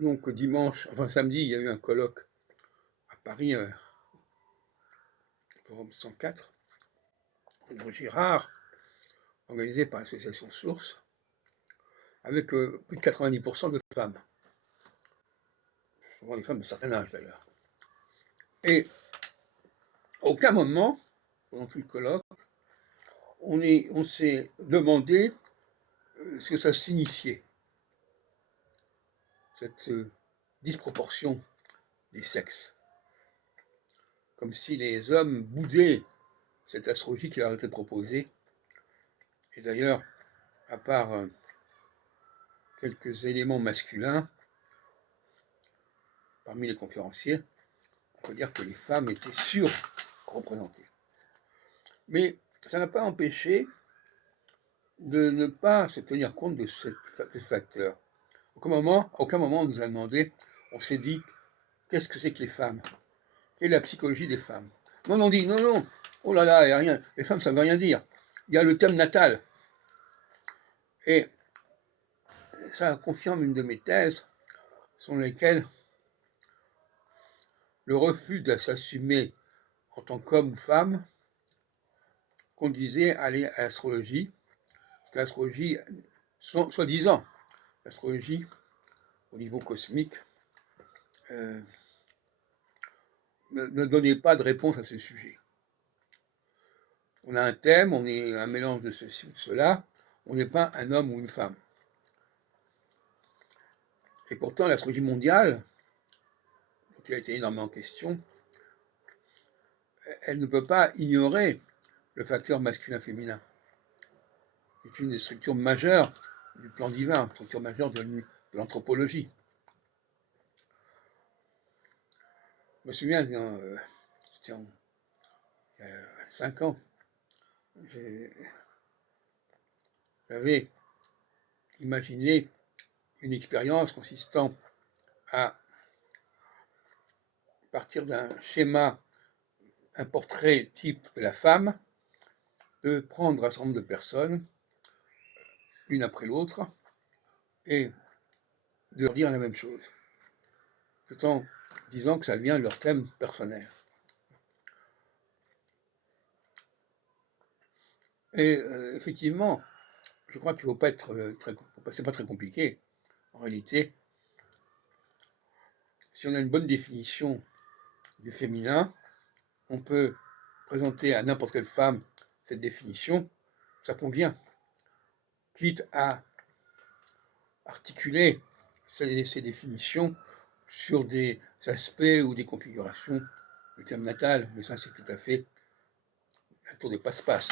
Donc samedi, il y a eu un colloque à Paris, Forum 104, rue Girard, organisé par l'association Source, avec plus de 90% de femmes, souvent des femmes de certain âge d'ailleurs. Et à aucun moment, pendant tout le colloque, on s'est demandé ce que ça signifiait, cette disproportion des sexes. Comme si les hommes boudaient cette astrologie qui leur était proposée. Et d'ailleurs, à part quelques éléments masculins, parmi les conférenciers, on peut dire que les femmes étaient surreprésentées. Mais ça n'a pas empêché de ne pas se tenir compte de ce facteur. À aucun moment on nous a demandé, on s'est dit, qu'est-ce que c'est que les femmes? Quelle est la psychologie des femmes? Non, on dit, non, oh là là, il n'y a rien, les femmes ça ne veut rien dire. Il y a le thème natal. Et ça confirme une de mes thèses, selon lesquelles le refus de s'assumer en tant qu'homme ou femme conduisait à aller à l'astrologie. L'astrologie, soi-disant, l'astrologie au niveau cosmique ne donnait pas de réponse à ce sujet. On a un thème, on est un mélange de ceci ou de cela, on n'est pas un homme ou une femme. Et pourtant, l'astrologie mondiale, qui a été énormément en question, elle ne peut pas ignorer le facteur masculin-féminin. C'est une des structures majeures du plan divin, une structure majeure de l'anthropologie. Je me souviens, c'était il y a 25 ans, j'avais imaginé une expérience consistant à partir d'un schéma, un portrait type de la femme, de prendre un certain nombre de personnes, l'une après l'autre, et de leur dire la même chose, tout en disant que ça vient de leur thème personnel. Et effectivement, je crois qu'il ne faut pas être c'est pas très compliqué. En réalité, si on a une bonne définition du féminin, on peut présenter à n'importe quelle femme cette définition, ça convient. Quitte à articuler ces définitions sur des aspects ou des configurations du thème natal, mais ça c'est tout à fait un tour de passe-passe.